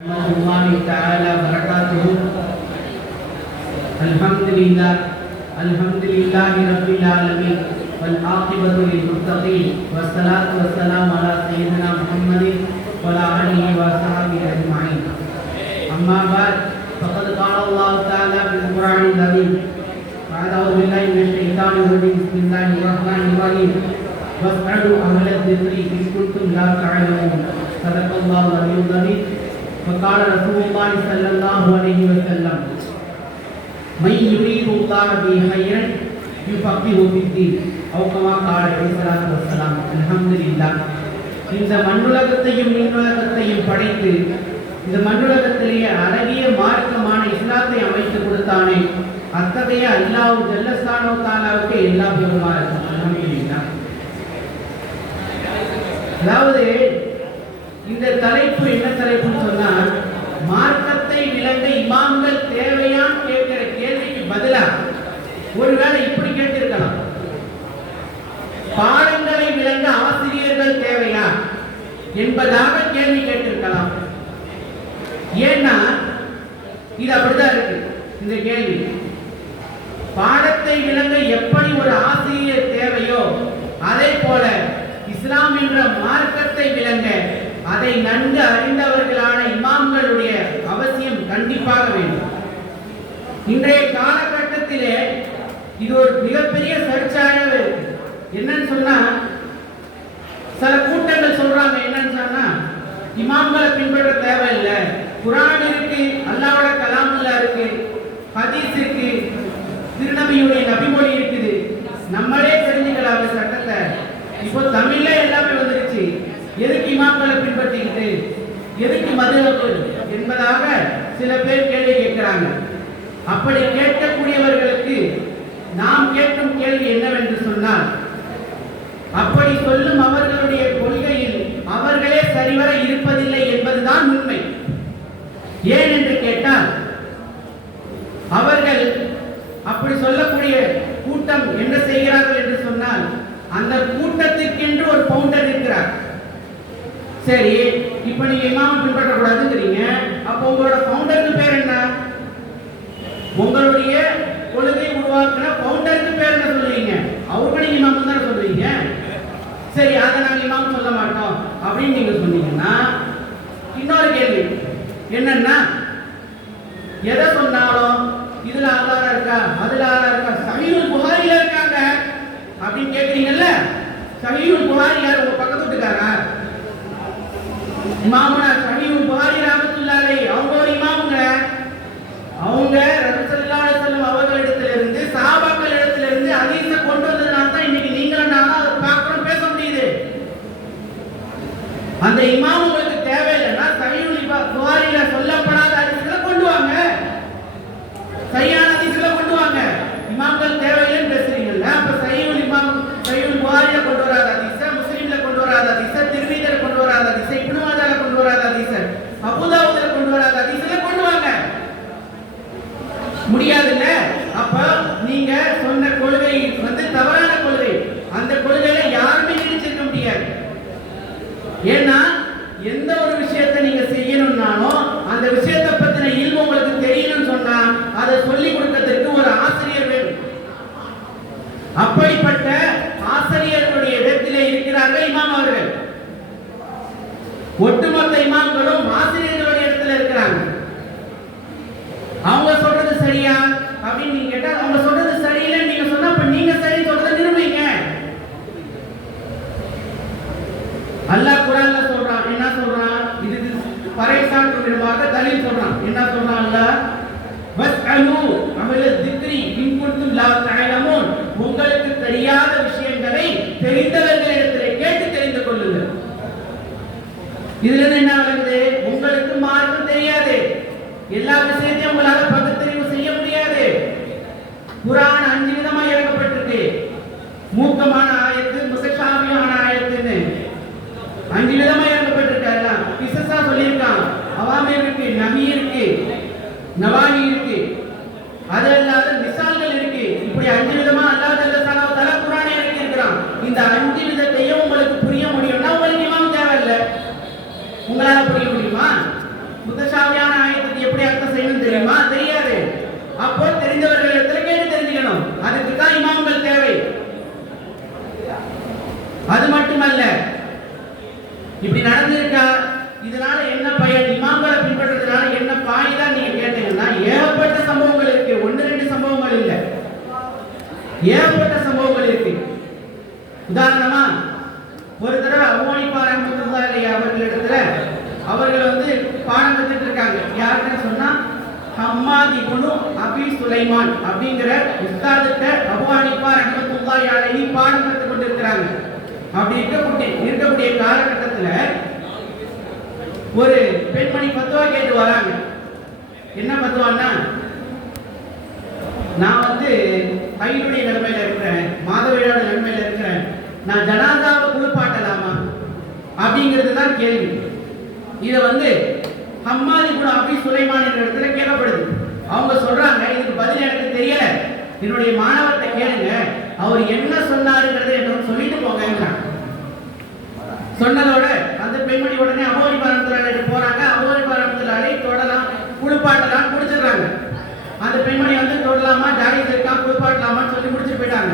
الله تعالى بركاته. الحمد لله رب العالمين والعاقبة للمتقين والصلاة والسلام على سيدنا محمد وعلى آله وصحبه أجمعين. أما بعد فقد قال الله تعالى في القرآن الكريم أعوذ بالله من الشيطان الرجيم بسم الله الرحمن الرحيم واسألوا أهل الذكر إن كنتم لا تعلمون صدق الله العلي العظيم. وقال رسول الله صلى الله عليه وسلم من يريد الله به خيرا يفقهه في الدين أو كما قال عليه الصلاة والسلام. அல்ஹம்துலில்லாஹ். இந்த மண்ணுலகத்தையும் விண்ணுலகத்தையும் படைத்து இந்த மண்ணுலகத்திலேயே அழகிய மார்க்கமான இஸ்லாத்தை அமைத்து கொடுத்தானே அத்தகைய அல்லாஹ் ஜல்லஷானு தஆலாவுக்கு எல்லா புகழும் இருக்கும். அல்ஹம்துலில்லாஹ். அதாவது இந்த தலைப்பு என்ன தலைப்புன்னு சொன்னா, மார்க்கத்தை விளங்க இமாம்கள் தேவையான்னு கேட்கிற கேள்விக்கு பதிலா ஒருவேளை இப்படி கேட்டிருக்கலாம், பாடங்களை விளங்க ஆசிரியர்கள் தேவையா என்பதாக கேள்வி கேட்டிருக்கலாம். ஏன்னா இது அப்படிதான் இருக்கு இந்த கேள்வி. பாடத்தை விளங்க எப்படி ஒரு ஆசிரியர் தேவையோ அதே போல இஸ்லாம் என்ற மார்க்கத்தை விளங்க அதை நன்கு அறிந்தவர்களான இமாம்களுடைய அவசியம் கண்டிப்பாக வேண்டும். இன்றைய காலகட்டத்திலே இது ஒரு மிகப்பெரிய சர்ச்சையாக இருக்கு. என்னன்னு சொன்னா, சில கூட்டங்கள் சொல்றாங்க என்னன்னு சொன்னா, இமாம்களை பின்பற்ற தேவையில்லை, குர்ஆன் இருக்கு, அல்லாஹ்வோட கலாமுல்லா இருக்கு, ஹதீஸ் இருக்கு, திருநபியுடைய நபிமொழி இருக்குது, நம்மளே தெரிஞ்சுக்கலாம் சட்டத்தை. இப்போ தமிழ்ல எல்லாமே வந்துருச்சு, எதுக்கு இமாம்களை பின்பற்றிக்கிட்டு எதுக்கு மதுஹப் என்பதாக சில பேர் கேள்வி கேட்கிறாங்க. அப்படி கேட்கக்கூடியவர்களுக்கு நாம் கேட்கும் கேள்வி என்னவென்று சொன்னால், அப்படி சொல்லும் அவர்களுடைய கொள்கையில் அவர்களே சரிவர இருப்பதில்லை என்பதுதான் உண்மை. ஏன் என்று கேட்டால், அவர்கள் அப்படி சொல்லக்கூடிய கூட்டம் என்ன செய்கிறார்கள் என்று சொன்னால், அந்த கூட்டத்திற்கென்று ஒரு பவுண்டர் இருக்கிறார். சரி, இப்ப நீங்க இமாம் பின்பற்ற கூடாதுங்கிறீங்க, அப்ப உங்களோட பவுண்டருக்கு பேர் என்ன? உங்களுடைய கொள்கை உருவாக்குன பவுண்டருக்கு பேர் என்ன சொல்லுவீங்க? அவருக்கு நீங்க இமாம் தானே சொல்லுவீங்க. சரி, அதை நாங்க இமாம் சொல்ல மாட்டோம் அப்படின்னு நீங்க சொன்னீங்கன்னா, இன்னொரு கேள்வி என்னன்னா, எதை சொன்னாலும் இதுல ஆதாரம் இருக்கா, அதுல ஆதாரம் இருக்கா, சஹீஹுல் புகாரில இருக்காங்க அப்படின்னு கேக்குறீங்கல்ல. சஹீஹுல் புகாரி யார்? உங்க பக்கத்து வீட்டுக்காரா? இமாமுனா சஹீஹுல் புகாரி ரஹ்மத்துல்லாஹி அலைஹி, அவங்க ஒரு இமாமுங்க. அவங்க ரசூல் ஸல்லல்லாஹு அலைஹி வஸல்லம் அவர்களிடத்திலிருந்து சஹாபாக்கள் இடத்திலிருந்து ஹதீஸை கொண்டு வந்ததனால தான் இன்னைக்கு நீங்களும் நானும் அதை பார்க்கறோம், பேச முடியுது. அந்த இமாம் உங்களுக்கு தேவையில்லைன்னா சஹீஹுல் புகாரில சொல்லப்படாத ஹதீஸ்களை கொண்டு வாங்க, சரியான ஹதீஸ்களை கொண்டு வாங்க. இமாம்கள் தேவையில்லைன்னு பேசுறீங்கல்ல, அப்ப சஹீஹுல் புகாரில கொண்டு வராத ஹதீஸை, முஸ்லிம்ல கொண்டு வராத ஹதீஸை, திருமீதில கொண்டு வராத ஹதீஸை, இப்னு மாஜால கொண்டு வராத ஹதீஸை, அபூ தாவூதுல கொண்டு வராத ஹதீஸை கொண்டு வாங்க. முடியாதுல்ல? அப்ப நீங்க சொன்ன கொள்கை தவறான கொள்கை. அந்த கொள்கையில யாருமே நினைச்சிருக்க முடியாது. ஏன்னா எந்த ஒரு விஷயத்தை நீங்க செய்யணும்னாலும் அந்த விஷயத்தை பத்தின இல்மு உங்களுக்கு தெரியணும்னு சொன்னா அதை சொல்லி கொடுக்கிறதுக்கு ஒரு ஆசிரியர் வேணும். அப்படிப்பட்ட ஆசிரியர்களுடைய இடத்திலே இருக்கிறார்கள் இமாம் அவர்கள். ஒட்டுமொத்த இமாம்களும் ஆசிரியர்களுடைய இடத்துல இருக்கிறாங்க. அவங்க சொல்றது சரியா அப்படின்னு நீங்க கேட்டா, அவங்க சொல்றது சரியில்லைன்னு நீங்க சொன்னா அப்ப நீங்க சரி சொல்றதை நிரூபிங்க. அல்லாஹ் குர்ஆன்ல சொல்றான், என்ன சொல்றான்? இது பரைசாற்று விதமாக தலீல் சொல்றான். என்ன சொல்றான் அல்லாஹ்? வஸ்அலு அஹ்ல திக்ரி இன் குன்தும் லா தஅலமூன், உங்களுக்கு தெரியாத விஷயங்களை தெரிந்தவர்களிடத்திலே கேட்டு தெரிந்து கொள்ளுங்கள். இதுல என்ன விளங்குது? உங்களுக்கு மார்க்கம் தெரியாது, எல்லா விஷயத்தையும் உங்களால பகுத்தறிவு செய்ய முடியாது. குர்ஆன் 5 விதமா இறக்கப்பட்டிருக்கு. மூக்கமான ஆயத்து, முத்தஷாபியான ஆயத்துன்னு 5 விதமா இறக்கப்பட்டிருக்கு. எல்லாம் கிசஸா சொல்லியிருக்கான். அவாமீர் இருக்கு, நஹி இருக்கு, நவாஹி இருக்கு, அது அல்லாத மிசால்கள் இருக்கு. இப்படி 5 விதமா அல்லாஹ் ஜல்லல்லாஹு தஆலா குர்ஆனை இறக்கி இருக்கிறான். இந்த 5 விதத்தையும் உங்களுக்கு புரிய முடியும்னா உங்களுக்கு இமாம் தேவையில்லை. உங்களால புரிய முடியுமா? முத்தசாபியான ஆயத்துக்கு எப்படி அர்த்தம் செய்யணும் தெரியுமா? தெரியாது. அப்போ தெரிந்தவர்களிடத்துல கேட்டு தெரிஞ்சுக்கணும். அதுக்கு தான் இமாம்கள் தேவை. அது மட்டுமல்ல, இப்படி நடந்திருக்கா, இதனால என்ன பயன், இமாம்களை பின்பற்றதுனால என்ன பாய்தான் நீங்க கேட்டீங்கன்னா ஏகப்பட்ட சம்பவங்கள் இருக்கு. ஒன்று ரெண்டு சம்பவங்கள் இல்ல, ஏகப்பட்ட சம்பவங்கள் இருக்கு. உதாரணமா ஒரு தடவை அபூ ஹனீஃபா ரஹ்மத்துல்லாஹி அலைஹி அவர்களிடத்துல அவர்கள் பாடம் கத்துட்டு இருக்காங்க. யாருன்னு சொன்னா ஹம்மாத் இப்னு அபி சுலைமான் அப்படிங்கிற உஸ்தாதிட்ட அபூ ஹனீஃபா ரஹ்மத்துல்லாஹி அலைஹி பாடம் கத்துக் கொண்டிருக்கிறாங்க. அப்படி இருக்கக்கூடிய காலகட்டத்துல ஒரு பெண்மணி பத்துவா கேட்டு வராங்க. என்ன பத்துவான்னா, நான் கையுடைய நிலைமையில இருக்கிறேன், மாதவிடாத நிலைமையில இருக்கிறேன், நான் ஜனாதாவை குளிப்பாட்டலாமா அப்படிங்கிறது தான் கேள்வி. இதை ஹம்மாத் இப்னு அபி சுலைமான் என்ற இடத்துல கேட்கப்படுது. அவங்க சொல்றாங்க, இதுக்கு பதில் எனக்கு தெரியல, என்னுடைய மாணவர்கிட்ட கேளுங்க, அவர் என்ன சொன்னாருங்கிறத என்ன சொல்லிட்டு போங்க. சொன்னதோட அந்த பெண்மணி உடனே அபூ ஹனீஃபா ரஹ்மத்துல்லாஹி போறாங்க. அபூ ஹனீஃபா ரஹ்மத்துல்லாஹி தொடலாம் குளிப்பாட்டலாம் குடிச்சிடுறாங்க. அந்த பெண்மணி தொடலாமா ஜாயிஸ் இருக்கா குளிப்பாட்டலாமான்னு சொல்லி முடிச்சுட்டு போயிட்டாங்க.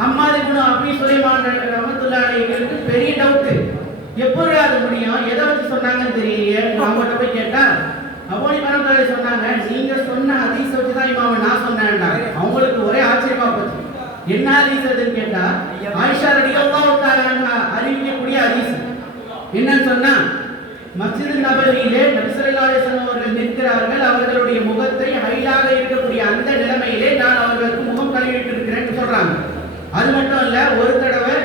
ஹம்மாத் இப்னு அபி சுலைமான் ரஹ்மத்துல்லாஹிக்கு பெரிய டவுட், எப்படி அது முடியும், எதை வச்சு சொன்னாங்கன்னு தெரியலையே. அவங்ககிட்ட போய் கேட்டா அபூ ஹனீஃபா ரஹ்மத்துல்லாஹி சொன்னாங்க, நீங்க சொன்ன ஹதீஸ் வச்சு தான் இமாம் நான் சொன்னேன்டா. அவங்களுக்கு ஒரே ஆச்சரியமா போச்சு. என்ன ஹதீஸ் அதுன்னு கேட்டா, ஆயிஷா ரலியல்லாஹு தஆலா அன்ஹா அறிவிக்கக்கூடிய ஹதீஸ். என்னன்னு சொன்னா, மஸ்ஜித் நபவியிலே நபி ஸல்லல்லாஹு அலைஹி வஸல்லம் அவர்கள் நிற்கிறார்கள். அவர்களுடைய முகத்தை ஹைலாக இருக்கக்கூடிய அந்த நிலைமையிலே நான் அவர்களுக்கு முகம் கழுவிட்டு இருக்கிறேன்னு சொல்றாங்க. அது மட்டும் இல்ல, ஒரு தடவை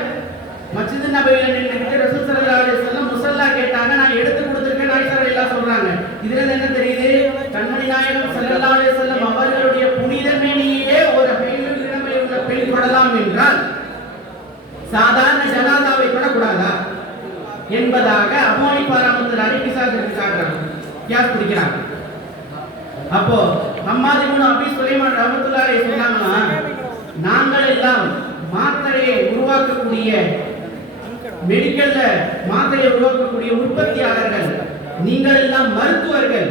மஸ்ஜித் நபவியில நின்னுட்டு ரசூல் ஸல்லல்லாஹு அலைஹி வஸல்லம் முஸல்லா கேட்டாங்க, நான் எடுத்து கொடுத்திருக்கேன் ஆயிஷா ரலியல்லாஹு சொல்றாங்க. இதுல என்ன தெரியுது, கண்மணி நாயகம் ஸல்லல்லாஹு அலைஹி வஸல்லம் அவர்களுடைய புனிதமேனியே ஒரு பெண் தொடலாம் என்றால் சாதாரண ஜனாதாவை தொடக்கூடாதா என்பதாக அபூ ஹனீஃபா ரஹ்மத்துல்லாஹி கியாஸ் பிடிக்கிறாங்க. அப்போ ஹம்மாத் இப்னு அபி சுலைமான் ரஹ்மத்துல்லாஹி சொன்னாங்களா, நாங்கள் எல்லாம் மாத்திரையை உருவாக்கக்கூடிய மெடிக்கல்ல மாத்திரையை உருவாக்கக்கூடிய உற்பத்தியாளர்கள், நீங்கள் எல்லாம் மருத்துவர்கள்,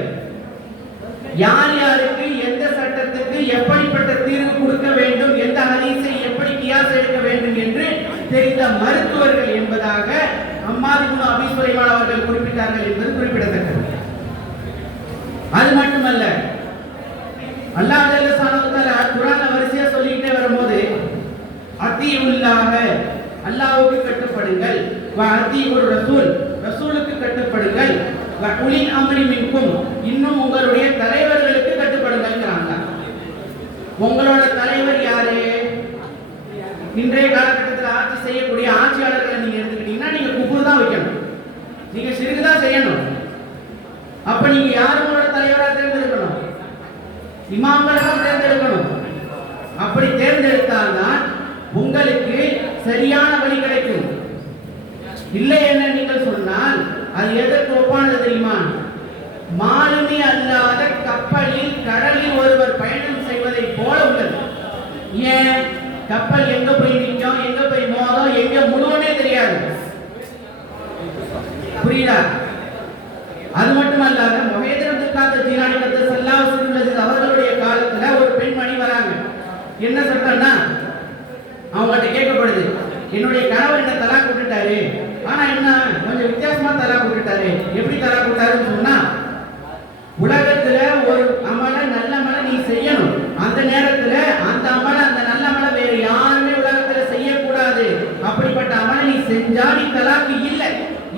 யார் யாருக்கு எந்த சட்டத்துக்கு எப்படிப்பட்ட தீர்வு கொடுக்க வேண்டும், எந்த ஹதீஸை எப்படி கியாஸ் எடுக்க வேண்டும் என்று தெரிந்த மருத்துவர்கள் என்பதாக ஹம்மாத் இப்னு அபி சுலைமான் அவர்கள் குறிப்பிட்டார்கள் என்பது குறிப்பிடத்தக்கது. அது மட்டுமல்ல, அல்லாஹ் ஜல்ல ஷானஹு தஆலா குர்ஆன்ல வரிசையா சொல்லிட்டே வரும்போது அத்தீஉல்லாஹ அல்லாஹ்வுக்கு கட்டுப்படுங்கள், வ அத்தீஉர் ரசூல் ரசூலுக்கு கட்டுப்படுங்கள், வ உலில் அம்ரி மின்கும் இன்னும் உங்களுடைய தலைவர்களுக்கு கட்டுப்படுங்கள்ங்கறாங்க. உங்களோட தலைவர் யாரு? இன்றைய காலகட்டத்தில் ஆட்சி செய்யக்கூடிய ஆட்சியாளர்களை நீங்க எடுத்துக்கிட்டீங்கன்னா நீங்க குஃபர் தான் வைக்கணும், நீங்க ஷிர்க் தான் செய்யணும். அப்ப நீங்க யார் உங்களோட தலைவரா தேர்ந்தெடுக்கணும்? இமாம்களை தான் தேர்ந்தெடுக்கணும். அப்படி தேர்ந்தெடுத்தால்தான் உங்களுக்கு சரியான வழி கிடைக்கும். இல்லை என்ன நீங்கள் சொன்னால் அது எதற்கு ஒப்பானது தெரியுமா? மாலுமி அல்லாத கப்பலில் கடலில் ஒருவர் பயணம் செய்வதை போல உள்ளது. ஏன்? கப்பல் எங்க போய் நிற்கும், எங்க போய் மோதும், எங்க முழுவனே தெரியாது. புரியுதா? அது மட்டுமல்லாத முஹைதர் துக்காத ஜீலானி கத்தஸல்லாஹு அலைஹி அவர்களுடைய காலத்துல ஒரு பெண்மணி வராங்க. என்ன சொல்றாங்கன்னா, அவங்ககிட்ட கேட்கப்படுது, என்னுடைய கணவர் என்ன தலாக் விட்டுட்டாரு, ஆனா என்ன கொஞ்சம் வித்தியாசமா தலாக் விட்டுட்டாரு. எப்படி தலாக் விட்டாருன்னு சொன்னா, உலகத்துல ஒரு அமல நல்ல அமல நீ செய்யணும், அந்த நேரத்துல அந்த அமல அந்த நல்ல அமல வேற யாருமே உலகத்துல செய்யக்கூடாது. அப்படிப்பட்ட அமல நீ செஞ்சா நீ தலாக்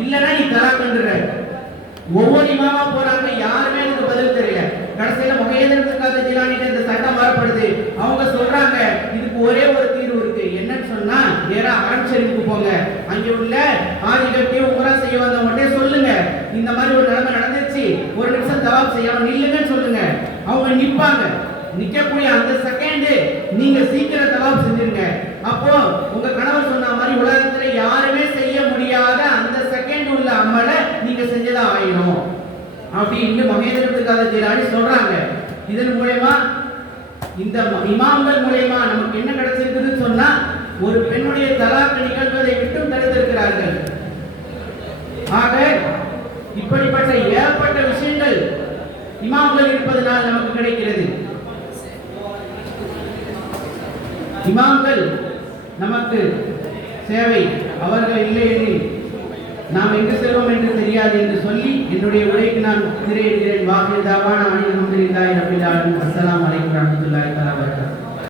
இல்லைன்னா நீ தலாக்ன்ற. ஒவ்வொரு இமாமா போறாங்க, யாருமே எனக்கு பதில் தெரியல. கடைசியில முஹைதர் துக்காத ஜீலானிட்ட இந்த சட்டம் வரப்படுது. அவங்க சொல்றாங்க, இதுக்கு ஒரே ஒரு தீர்வு இருக்கு. என்னன்னு சொன்னா, நேரா ஹரம் ஷரீஃப்க்கு போங்க, அங்க உள்ள ஆதிகத்தை உம்ரா செய்ய வந்தவங்கட்டே சொல்லுங்க, இந்த மாதிரி ஒரு நிலைமை நடந்துச்சு, ஒரு நிமிஷம் தவாப் செய்யாம நில்லுங்கன்னு சொல்லுங்க. அவங்க நிப்பாங்க. நிக்கக்கூடிய அந்த செகண்ட் நீங்க சீக்கிரம் தவாப் செஞ்சிருங்க. அப்போ உங்க கணவர் சொன்ன மாதிரி உலகத்துல யாருமே செய்ய முடியாத அந்த செகண்ட் உள்ள அமல நீங்க செஞ்சதான் ஆயிடும் அப்படின்னு முஹைதர் துக்காத ஜீலானி சொல்றாங்க. இதன் மூலமா இந்த இமாம்கள் மூலமா நமக்கு என்ன கிடைச்சிருக்குதுன்னு சொன்னா, ஒரு பெண்ணுடைய தலாக் நிகழ்வதை விட்டும் தடுத்திருக்கிறார்கள். ஆக இப்படிப்பட்ட ஏகப்பட்ட விஷயங்கள் இமாம்கள் இருப்பதனால் நமக்கு கிடைக்கிறது. இமாம்கள் நமக்கு சேவை, அவர்கள் இல்லை எனில் நாம் எங்கு செல்வோம் என்று தெரியாது என்று சொல்லி என்னுடைய உரைக்கு நான் திரையிடுகிறேன். வாக்கிய தாவான அனில் அல்ஹம்துலில்லாஹி ரப்பில் ஆலமீன். அஸ்ஸலாமு அலைக்கும் வரஹ்மத்துல்லாஹி வபரகாத்துஹு.